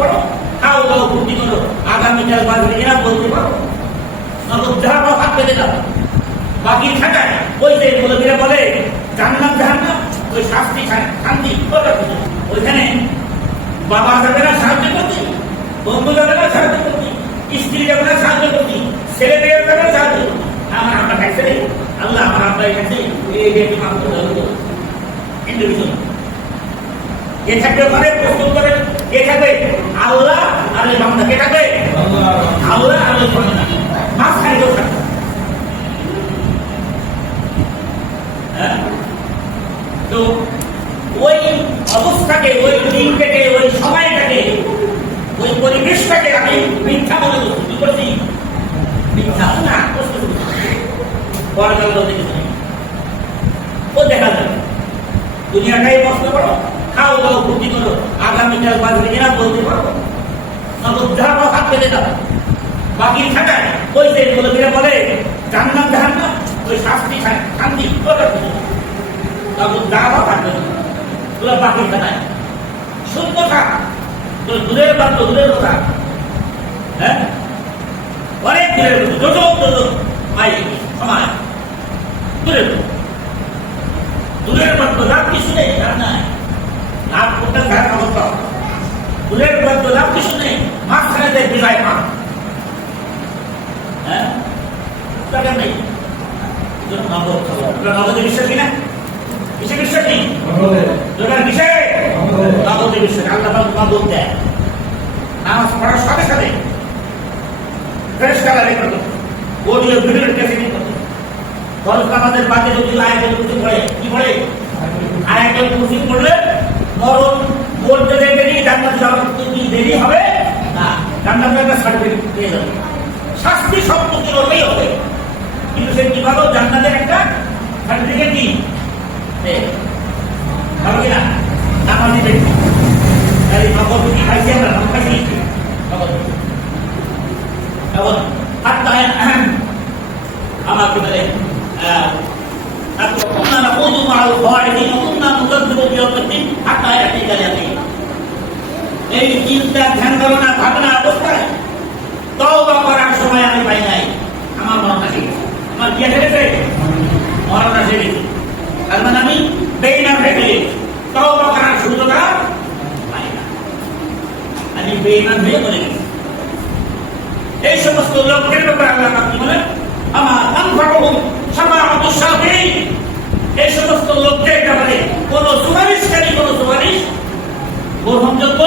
করো, খাও দাও, ফুর্তি করো, আগামীকাল বাঁচবে কিনা বলতে পারো? নগদ জাহান্নাম হাত পেতে দাও। বাকি থাকায় ওই যে মৌলবীরা বলে জান্নাত জাহান্নাম, ওই শাস্তি শান্তি ওইখানে বাবা যাবে না সাহায্য করতে, বন্ধু যাবে না সাহায্য করতে, স্ত্রী যাবে না সাহায্য করতে, ছেলে মেয়ের যাবে না সাহায্য করতে। আমার আমরা খাইছে রে আল্লাহ, আমার আপনার খাইছে এই মাত্র ইন্ডিভিজুয়াল কে থাকবে ঘরে প্রস্তুত করে, কে থাকবে আল্লাহ আর ওই বান্দা, কে থাকবে আল্লাহ আর ওই বান্দা, মাঝখানে কেউ থাকবে। তো ওই অবস্থাকে, ওই দিনটাকে, ওই সময়টাকে, ওই পরিবেশটাকে আমি মিথ্যা মনে করছি। কি করছি? মিথ্যা না ও দেখা যাবে। দুনিয়াটাই কষ্ট করো, খাও দাও, ফুর্তি করো, আগামীকাল বাঁচবে কিনা বলতে পারো? নগদ জাহান্নাম হাত পেতে দাও। বাকি থাকায় ওই যে মৌলবীরা বলে জান্নাত জাহান্নাম, ওই শাস্তি শান্তি নগদ জাহান্নাম হাত পেতে দাও। তোরা বাকি থাকায় শুদ্ধ থাক, তোর দূরের বাধ্য, দূরের কথা, হ্যাঁ অনেক দূরের যোজক ভাই সময় দূরের দূরের বাধ্য, লাভ কিছু নেই, লাভ নাই, লাভ করতে থাকার অবস্থা। দূরের বাধ্য, লাভ কিছু নেই, মাঝখানে দেয় বিজয় মা, হ্যাঁ টাকা নেই। নগদে বিশ্বাসী না? কিসে বিশ্বাসী? যেটার বিষয়ে নগদে বিশ্বাসী। আল্লাহ নগদ দেয়। নামাজ পড়ার সাথে সাথে ফ্রেশ কালারে করতো, অডিও ভিডিওর ক্যাসেটিং করতো। ফরজ নামাজের বাদে যদি আয়াতুল কুরসি পড়ে, কি পড়ে? আয়াতুল কুরসি পড়লে মরণ বলতে দেবে নি, জান্নাত যাওয়ার কি দেরি হবে না, জান্নাতের একটা সার্টিফিকেট পেয়ে যাবে। শাস্তি সম্পত্তি হলেই হবে, কিন্তু সে কি ভালো জান্নাতের একটা সার্টিফিকেট কি ভালো কিনা? নামাজি ব্যক্তি তাই নগদ কি খাইছি আমরা, নগদ খাইছি নগদ নগদ হাত্তা আমার কি বলে كنا نخوض مع الخواعدين وكنا نكذب بيوم الدين حتى يأتينا اليقين। এই চিন্তা ধ্যান ধারণা ভাবনা অবস্থায় তওবা করার সময় আমি পাই নাই, আমার মরণ আসে গেছে। আমার কি আসে গেছে? মরণ আসে গেছে। তার মানে আমি বেঈমান হয়ে গেছি, তওবা করার সুযোগটা পাই না, আমি বেঈমান হয়ে মরে গেছি। এই সমস্ত লোকদের ব্যাপারে আল্লাহ কি বলেন? আমার আনফাহুম শাফাআতুশ শাফিঈন। এই সমস্ত লোকদের ব্যাপারে কোন সুপারিশকারী, কোন সুপারিশ গ্রহণযোগ্য